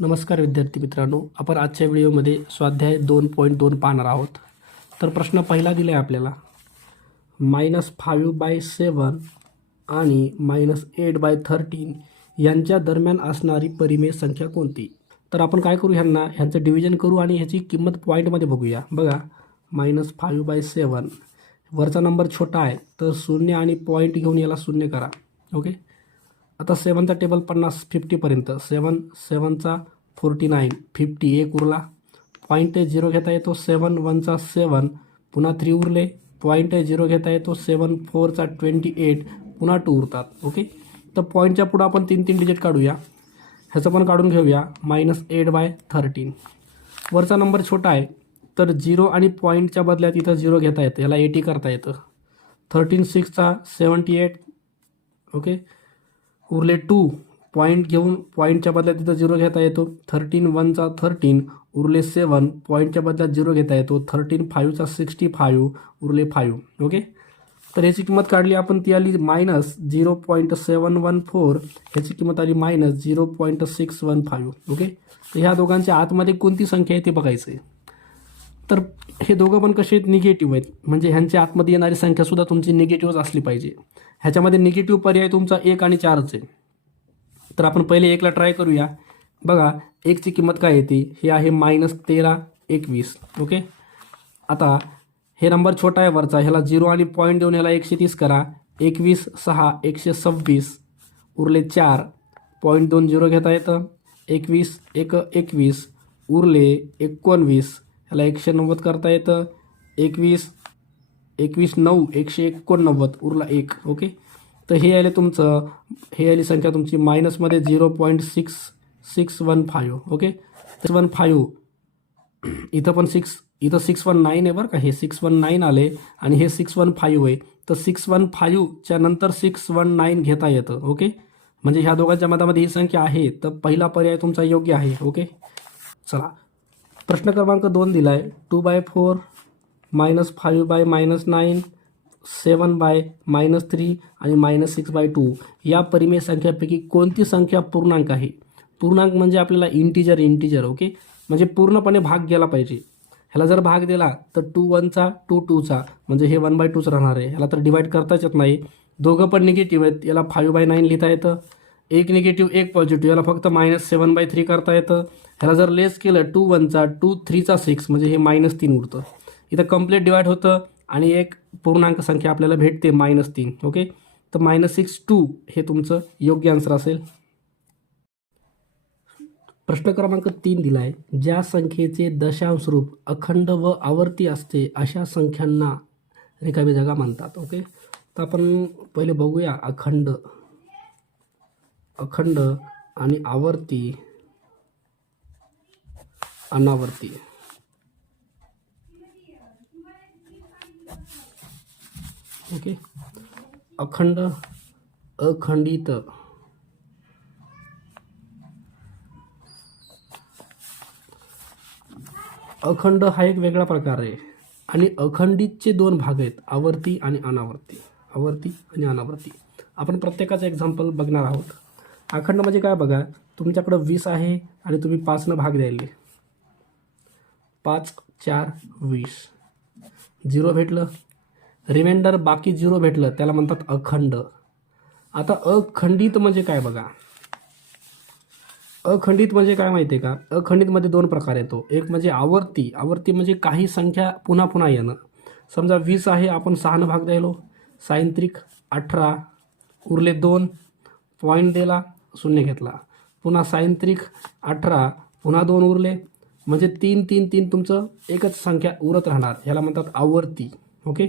नमस्कार विद्यार्थी मित्रांनो, आपण आजच्या व्हिडिओमध्ये स्वाध्याय 2.2 पाहणार आहोत. तर प्रश्न पहिला दिला आहे आपल्याला, -5/7 आणि -8/13 यांच्या दरम्यान असणारी परिमेय संख्या कोणती? तर आपण काय करू, ह्यांचं डिव्हिजन करू आणि ह्याची किंमत पॉईंटमध्ये बघूया. बघा, -5/7 वरचा नंबर छोटा आहे तर 0 आणि पॉईंट घेऊन याला 0 करा. ओके, आता 7चा टेबल 50-50पर्यंत 7चा 49, 50 एक उरला. पॉईंट 0 घेता येतो, 7 1चा 7, पुन्हा 3 उरले. पॉईंट 0 घेता येतो, 7 4चा 28, पुन्हा 2 उरतात. ओके, तर पॉईंटच्या पुढं आपण 3 डिजिट काढूया. ह्याचं पण काढून घेऊया. -8/13 वरचा नंबर छोटा आहे तर 0 आणि पॉईंटच्या बदल्यात इथं 0 घेता येतं, याला 80 करता येतं. 13 6चा 78. ओके, उरले 2. पॉईंट घेऊन पॉईंटच्या बदल्यात तिथं 0 घेता येतो. 13 1चा 13, उरले 7. पॉईंटच्या बदल्यात 0 घेता येतो. 13 5चा 65, उरले 5. ओके, तर ह्याची किंमत काढली आपण, ती आली -0.714. ह्याची किंमत आली -0.615. ओके, तर ह्या दोघांच्या आतमध्ये कोणती संख्या आहे ते बघायचं आहे. तर हे दोघं पण कसे आहेत, निगेटिव्ह आहेत, म्हणजे ह्यांच्या आतमध्ये येणारी संख्यासुद्धा तुमची निगेटिव्हच असली पाहिजे. ह्याच्यामध्ये निगेटिव्ह पर्याय तुमचा 1 आणि 4च आहे. तर आपण पहिले 1ला ट्राय करूया. बघा, 1ची किंमत काय येते, हे आहे -13/21. ओके, आता हे नंबर छोटा आहे वरचा, ह्याला 0 आणि पॉईंट देऊन ह्याला 130 करा. 21 6 126, उरले 4. पॉईंट 2 0 घेता येतं. 21 1 21, उरले 19. ह्याला 190 करता येतं. 21 21 9 189, उरला 1. ओके, तर हे आले तुमचं, हे आली संख्या तुमची मायनसमध्ये 0.6615. ओके, 615. इथं पण 619 आहे बरं का, हे 619 आले आणि हे 615 आहे. तर 615च्या नंतर 619 घेता येतं. ओके, म्हणजे ह्या दोघांच्या मतामध्ये ही संख्या आहे, तर पहिला पर्याय तुमचा योग्य आहे. ओके, चला प्रश्न क्रमांक 2 दिला आहे. 2/4 -5/-9 7/-3 आणि -6/2 या परिमेय संख्यापैकी कोणती संख्या पूर्णांक आहे? पूर्णांक म्हणजे आपल्याला इंटिजर. ओके, म्हणजे पूर्णपणे भाग गेला पाहिजे. ह्याला जर भाग दिला तर 2 1चा 2 2चा, म्हणजे हे 1/2च राहणार आहे. ह्याला तर डिवाईड करताच येत नाही. दोघं पण निगेटिव्ह आहेत, याला 5/9 लिहिता येतं. एक निगेटिव्ह एक पॉझिटिव्ह, याला फक्त -7/3 करता येतं. ह्याला जर लेस केलं 2 1चा 2 3चा 6, म्हणजे हे -3 उरतं. इथं कम्प्लीट डिवाईड होतं आणि एक पूर्णांक संख्या आपल्याला भेटते -3. ओके, तर -6/2 हे तुमचं योग्य आन्सर असेल. प्रश्न क्रमांक 3 दिला आहे. ज्या संख्येचे दशांश रूप अखंड व आवर्ती असते अशा संख्यांना रिकामी जागा म्हणतात. ओके, तर आपण पहिले बघूया अखंड आणि आवर्ती अनावर्ती. ओके, अखंड, अखंडित, अखंड हा एक वेगळा प्रकार आहे आणि अखंडितचे 2 भाग आहेत, आवर्ती आणि अनावर्ती. आपण प्रत्येकाचं एक्झाम्पल बघणार आहोत. अखंड म्हणजे काय बघा, तुमच्याकडं 20 आहे आणि तुम्ही 5नं भाग द्यायले, 5 4 20, 0 भेटलं. रिमाइंडर बाकी 0 भेटलं, त्याला म्हणतात अखंड. आता अखंडित म्हणजे काय बघा, अखंडित म्हणजे काय माहिती आहे का, अखंडितमध्ये 2 प्रकार येतो. एक म्हणजे आवर्ती म्हणजे काही संख्या पुन्हा पुन्हा येणं. समजा 20 आहे, आपण 6नं भाग द्यायलो, सायंत्रिक 18, उरले 2. पॉईंट दिला, 0 घेतला. पुन्हा सायंत्रिक 18, पुन्हा 2 उरले, म्हणजे 3 3 3 तुमचं एकच संख्या उरत राहणार. ह्याला म्हणतात आवर्ती. ओके,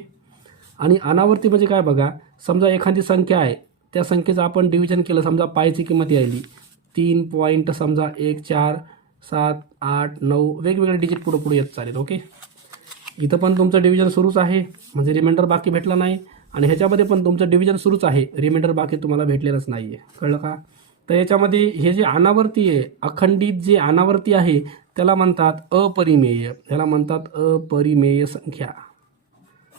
आणि अनावर्ती म्हणजे काय बघा, समजा एखादी संख्या आहे, त्या संख्येचं आपण डिव्हिजन केलं, समजा पायची किंमत यायली 3 पॉईंट, समजा 1 4 7 8 9 वेगवेगळे डिजिट पुढे येत चालेल. ओके, इथं पण तुमचं डिव्हिजन सुरूच आहे, म्हणजे रिमाइंडर बाकी भेटला नाही. आणि ह्याच्यामध्ये पण तुमचं डिव्हिजन सुरूच आहे, रिमाइंडर बाकी तुम्हाला भेटलेलंच नाही आहे. कळलं का? तर याच्यामध्ये हे जे अनावर्ती आहे, अखंडित जे अनावर्ती आहे, त्याला म्हणतात अपरिमेय. ह्याला म्हणतात अपरिमेय संख्या.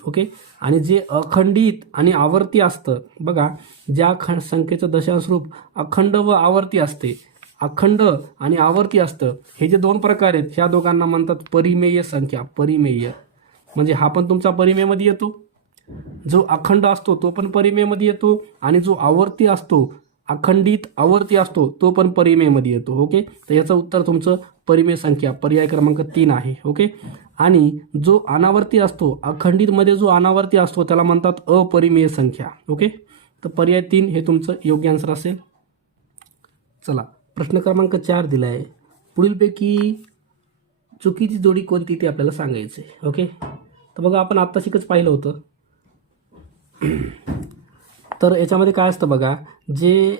ओके, आणि जे अखंडित आणि आवर्ती असतं बघा, ज्या संख्येचं दशांश रूप अखंड व आवर्ती असते, अखंड आणि आवर्ती असतं, हे जे दोन प्रकार आहेत ह्या दोघांना म्हणतात परिमेय संख्या. परिमेय म्हणजे हा पण तुमचा परिमेयमध्ये येतो, जो अखंड असतो तो पण परिमेयमध्ये येतो, आणि जो आवर्ती असतो, अखंडित आवर्ती असतो, तो पण परिमेयमध्ये येतो. ओके, तर याचं उत्तर तुमचं परिमेय संख्या पर्याय क्रमांक 3 आहे. ओके, आणि जो अनावर्ती असतो, अखंडितमध्ये जो अनावर्ती असतो त्याला म्हणतात अपरिमेय संख्या. ओके, तर पर्याय 3 हे तुमचं योग्य आन्सर असेल. चला, प्रश्न क्रमांक 4 दिला आहे. पुढीलपैकी चुकीची जोडी कोणती ते आपल्याला सांगायचं आहे. ओके, तर बघा आपण आत्ता शिकच पाहिलं होतं. तर याच्यामध्ये काय असतं बघा, जे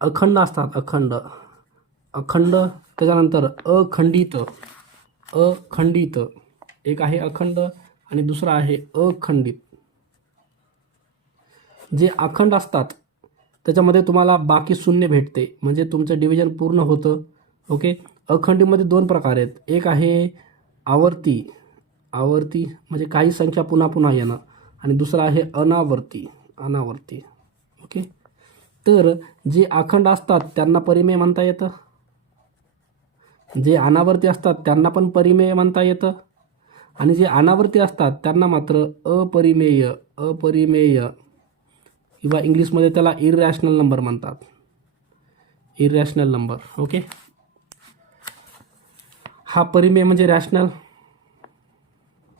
अखंड असतात, अखंड त्याच्यानंतर अखंडित एक आहे अखंड आणि दुसरा आहे अखंडित. जे अखंड असतात त्याच्यामध्ये तुम्हाला बाकी शून्य भेटते, म्हणजे तुमचं डिव्हिजन पूर्ण होतं. ओके, अखंडीमध्ये दोन प्रकार आहेत. एक आहे आवर्ती म्हणजे काही संख्या पुन्हा पुन्हा येणं, आणि दुसरा आहे अनावर्ती. ओके, तर जे अखंड असतात त्यांना परिमेय म्हणता येतं, जे अनावर्ती असतात त्यांना पण परिमेय म्हणता येतं, आणि जे अनावर्ती असतात त्यांना मात्र अपरिमेय किंवा इंग्लिशमध्ये त्याला इररॅशनल नंबर म्हणतात. इररॅशनल नंबर. ओके, हा परिमेय म्हणजे रॅशनल,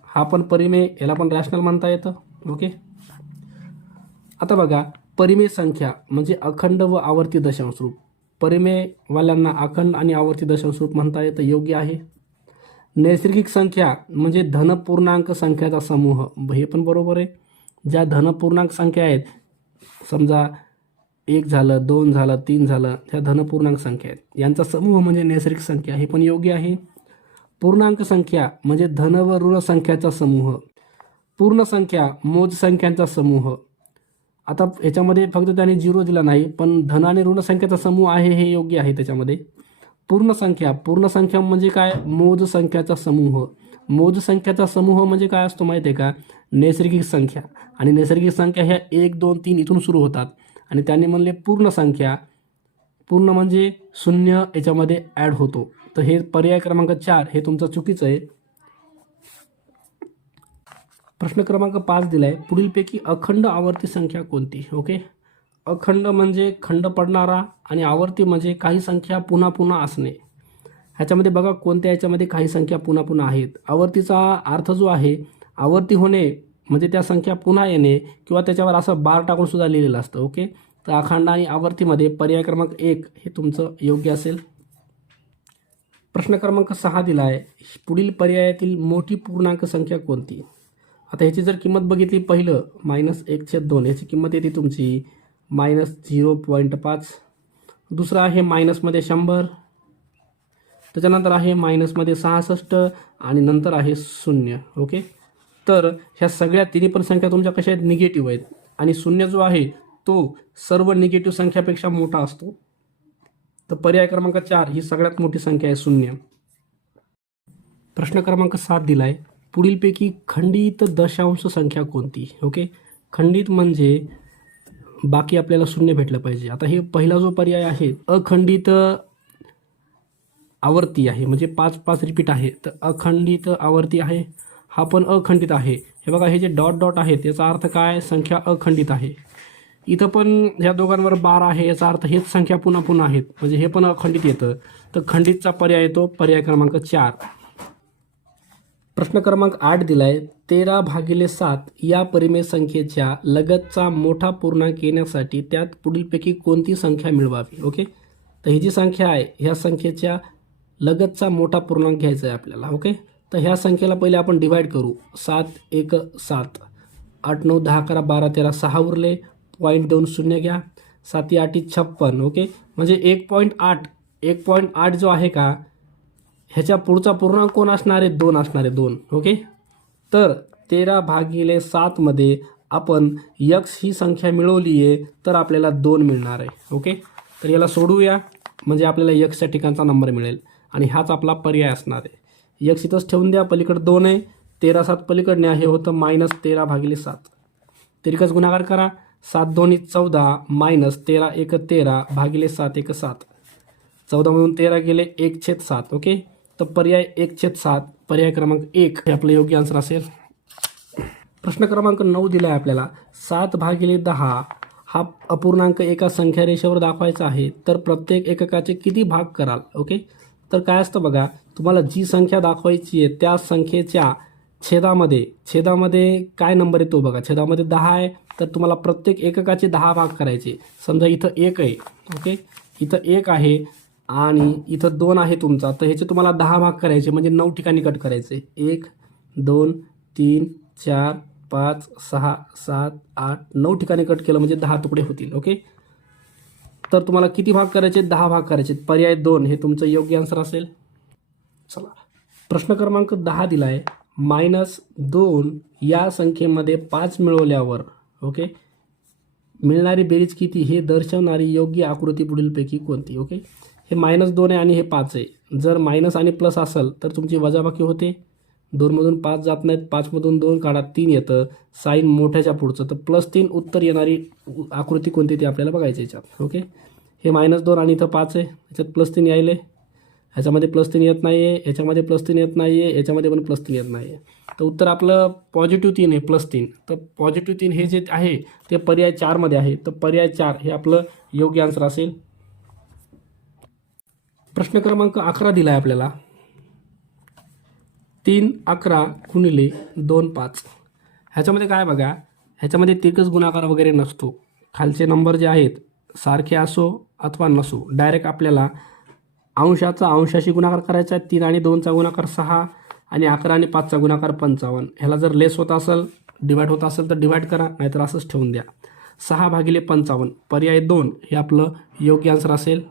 हा पण परिमेय, याला पण रॅशनल म्हणता येतं. ओके, आता बघा, परिमेय संख्या म्हणजे अखंड व आवर्ती दशांशरूप. परिमेयवाल्यांना अखंड आणि आवर्ती दशांशरूप म्हणता येतं, योग्य आहे. नैसर्गिक संख्या म्हणजे धनपूर्णांक संख्याचा समूह, हे पण बरोबर आहे. ज्या धनपूर्णांक संख्या आहेत, समजा 1 झालं, 2 झालं, 3 झालं, ह्या धनपूर्णांक संख्या आहेत, यांचा समूह म्हणजे नैसर्गिक संख्या, हे पण योग्य आहे. पूर्णांक संख्या म्हणजे धन व ऋण संख्याचा समूह. पूर्ण संख्या मोज संख्यांचा समूह. आता ह्याच्यामध्ये फक्त त्याने 0 दिला नाही, पण धन आणि ऋण संख्याचा समूह आहे, हे योग्य आहे त्याच्यामध्ये. पूर्ण संख्या म्हणजे काय, मोज संख्याचा समूह. मोज संख्याचा समूह म्हणजे काय असतो माहिती आहे का, नैसर्गिक संख्या. आणि नैसर्गिक संख्या ह्या 1, 2, 3 इथून सुरू होतात, आणि त्यांनी म्हणले पूर्ण संख्या. पूर्ण म्हणजे शून्य याच्यामध्ये ॲड होतो. तर हे पर्याय क्रमांक 4 हे तुमचं चुकीचं आहे. प्रश्न क्रमांक 5 दिला आहे. पुढीलपैकी अखंड आवर्ती संख्या कोणती. ओके, अखंड म्हणजे खंड पडणारा, आणि आवर्ती म्हणजे काही संख्या पुन्हा पुन्हा असणे. ह्याच्यामध्ये बघा कोणत्या ह्याच्यामध्ये काही संख्या पुन्हा पुन्हा आहेत. आवर्तीचा अर्थ जो आहे, आवर्ती होणे म्हणजे त्या संख्या पुन्हा येणे, किंवा त्याच्यावर असं बार टाकून सुद्धा लिहिलेलं असतं. ओके, तर अखंड आणि आवर्तीमध्ये पर्याय क्रमांक 1 हे तुमचं योग्य असेल. प्रश्न क्रमांक 6 दिला आहे. पुढील पर्यायातील मोठी पूर्णांक संख्या कोणती. आता ह्याची जर किंमत बघितली, पहिलं -1/2 याची किंमत येते तुमची -0.5. दुसरं आहे मायनसमध्ये 100, त्याच्यानंतर आहे मायनसमध्ये 66, आणि नंतर आहे 0. ओके, तर ह्या सगळ्या तिन्ही पण संख्या तुमच्या कशा आहेत, निगेटिव्ह आहेत, आणि 0 जो आहे तो सर्व निगेटिव्ह संख्यापेक्षा मोठा असतो. तर पर्याय क्रमांक 4 ही सगळ्यात मोठी संख्या आहे, 0. प्रश्न क्रमांक 7 दिला आहे. पुढीलपैकी खंडित दशांश संख्या कोणती. ओके, खंडित म्हणजे बाकी आपल्याला 0 भेटलं पाहिजे. आता हे पहिला जो पर्याय आहे अखंडित आवर्ती आहे, म्हणजे 5 रिपीट आहे, तर अखंडित आवर्ती आहे. हा पण अखंडित आहे. हे बघा, हे जे डॉट आहेत याचा अर्थ काय, संख्या अखंडित आहे. इथं पण ह्या दोघांवर बार आहे, याचा अर्थ हेच संख्या पुन्हा पुन्हा आहेत, म्हणजे हे पण अखंडित येतं. तर खंडितचा पर्याय येतो पर्याय क्रमांक 4. प्रश्न क्रमांक 8 दिलाय. 13/7 या परिमेय संख्येच्या लगतचा मोठा पूर्णांक येण्यासाठी त्यात पुढीलपैकी कोणती संख्या मिळवावी. ओके, तर ही जी संख्या आहे ह्या संख्येच्या लगतचा मोठा पूर्णांक घ्यायचा आहे आपल्याला. ओके, तर ह्या संख्येला पहिले आपण डिवाइड करू. 7 1 7, 8 9 10 11 12 13, 6 उरले, 0.20 घ्या, 7 8 56. ओके, म्हणजे 1.8 जो आहे का, ह्याच्या पुढचा पूर्णांक कोण असणार आहे, 2 असणार आहे, 2. ओके, तर 13/7 मध्ये आपण x ही संख्या मिळवली आहे, तर आपल्याला 2 मिळणार आहे. ओके, तर याला सोडूया, म्हणजे आपल्याला x च्या ठिकाणचा नंबर मिळेल, आणि हाच आपला पर्याय असणार आहे. x इथंच ठेवून द्या, पलीकडे 2 आहे, 13 7 पलीकडे हे होतं -13/7. तिरकस गुणाकार करा, 7 2 14 -13 1 13 भागिले 7 1 7. 14मधून 13 गेले 1/7. ओके, तर पर्याय 1/7 पर्याय क्रमांक 1 हे आपलं योग्य आन्सर असेल. प्रश्न क्रमांक 9 दिला आहे आपल्याला. 7/10 हा अपूर्णांक एका संख्या रेषेवर दाखवायचा आहे, तर प्रत्येक एककाचे किती भाग कराल? ओके, तर काय असतं बघा, तुम्हाला जी संख्या दाखवायची आहे त्या संख्येच्या छेदामध्ये काय नंबर येतो बघा, छेदामध्ये 10 आहे, तर तुम्हाला प्रत्येक एककाचे 10 भाग करायचे. समजा इथं 1 आहे. ओके, इथं 1 आहे आणि इथं 2 आहे तुमचा, तर ह्याचे तुम्हाला 10 भाग करायचे, म्हणजे 9 ठिकाणी कट करायचे. 1 2 3 4 5 6 7 8 9 ठिकाणी कट केलं म्हणजे 10 तुकडे होतील. ओके, तर तुम्हाला किती भाग करायचे? 10 भाग करायचे. पर्याय 2 हे तुमचं योग्य आन्सर असेल. चला, प्रश्न क्रमांक 10 दिला आहे. -2 या संख्येमध्ये 5 मिळवल्यावर ओके मिळणारी बेरीज किती हे दर्शवणारी योग्य आकृती पुढीलपैकी कोणती? ओके, हे -2 आहे आणि हे 5 आहे. जर मायनस आणि प्लस असेल तर तुमची वजाबाकी होते. 2मधून 5 जात नाहीत, 5मधून 2 काढा, 3 येतं. साईन मोठ्याच्या पुढचं, तर +3 उत्तर येणारी आकृती कोणती ते आपल्याला बघायचं याच्यात. ओके, हे -2 आणि इथं 5 आहे, याच्यात +3 यायले, ह्याच्यामध्ये +3 येत नाही आहे, ह्याच्यामध्ये +3 येत नाही आहे, याच्यामध्ये पण +3 येत नाही आहे. तर उत्तर आपलं +3 आहे, +3. तर +3 हे जे आहे ते पर्याय 4मध्ये आहे, तर पर्याय 4 हे आपलं योग्य आन्सर असेल. प्रश्न क्रमांक 11 दिला आहे आपल्याला. 3 11 गुणिले 2 5 ह्याच्यामध्ये काय बघा, ह्याच्यामध्ये तिरकस गुणाकार वगैरे नसतो. खालचे नंबर जे आहेत सारखे असो अथवा नसो, डायरेक्ट आपल्याला अंशाचा अंशाशी गुणाकार करायचा आहे. 3 आणि 2चा गुणाकार 6 आणि 11 आणि 5चा गुणाकार 55. ह्याला जर लेस होत असेल, डिवाइड होत असेल तर डिवाइड करा, नाहीतर असंच ठेवून द्या. 6/55 पर्याय 2 हे आपलं योग्य आन्सर असेल.